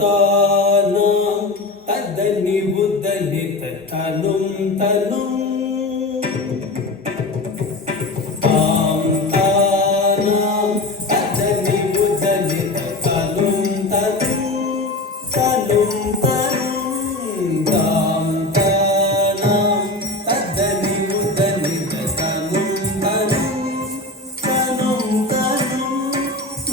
தானம் ததனி புதனி தனும் தனும் தாம் தானம் ததனி புதனி தனும் தனும் தனும் தனும் தாம் தானம் ததனி புதனி தனும் தனும் தனும் தனும்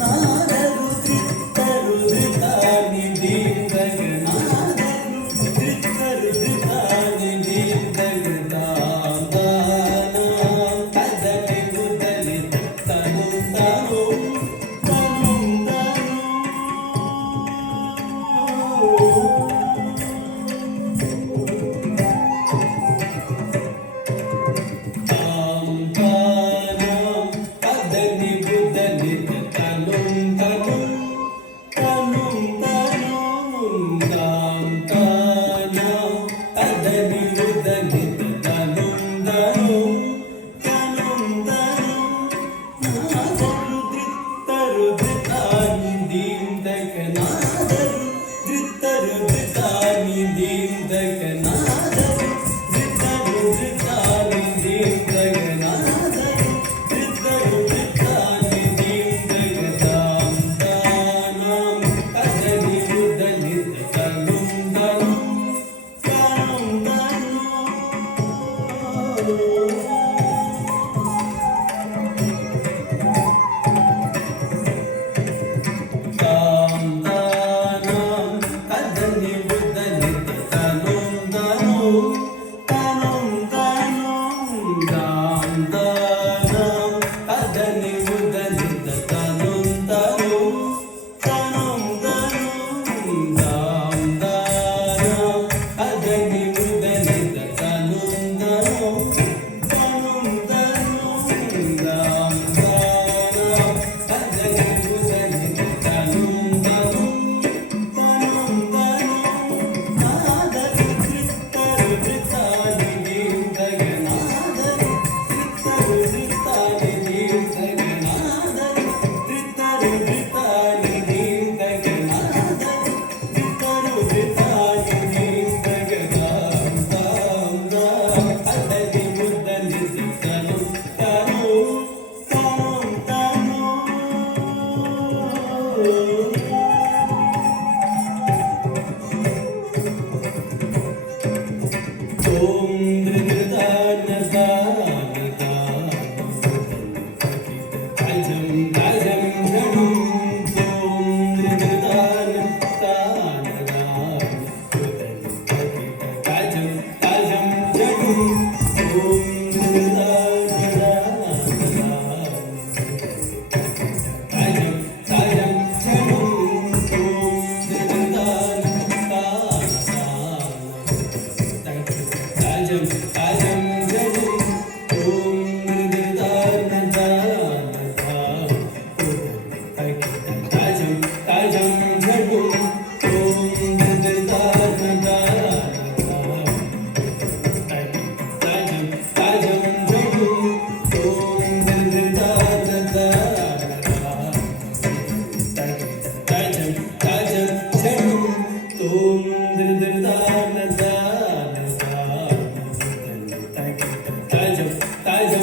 நாதரு தித்தரு தானி தீந்தக நாதரு தித்தரு தானி தீந்தக தாம் தானம் ததனி புதனி தனும் தனும் தனும் தாம் தானம் ததனி புதனி தனும் தனும் தனும் தனும் தாம் தானம் ததனி புதனி தனும் தனும் தனும் தனும் நாதரு தித்தரு தானி தீந்தக நாதரு தித்தரு தானி தீந்தக நாதரு தித்தரு தானி தீந்தக நாதரு தித்தரு தானி தீந்தக தாம் தானம் ததனி புதனி தனும் தனும் தனும் தனும் தாம் தானம் ததனி புதனி தனும் தனும் தனும் தனும் தாம் தானம் ததனி புதனி தனும் தனும் தனும் தனும் தாம் தானம் ததனி புதனி தனும் தனும் தனும் தனும் தாம் தானம் ததனி புதனி தனும் தனும் தனும் தனும் நாதரு தித்தரு தானி தீந்தக நாதரு தித்தரு தானி தீந்தக நாதரு தித்தரு தானி தீந்தக நாதரு தித்தரு தானி தீந்தக தாம் தாம் தாம் ததனி புதனி தனும் தனும் தனும் தனும் ஓம் திருதான தான தான தஜம் தஜம் ஜனும் ஓம் திருதான தான தான தஜம் தஜம் ஜனும் ஓம் திருதான தான தஜம் தஜம் ஜனும் ஓம் திருதான தான தாஜம் தாஜம் ஜனும் ஓம் திருதான தான தாஜம் தாஜம் ஜனும் ஓம் திருதான தான தாஜம் தாஜம் ஜனும் ஓம் திருதான தான தாஜம் தாஜம் ஜனும் ஓம் திருதான தான தாஜம் தாஜம்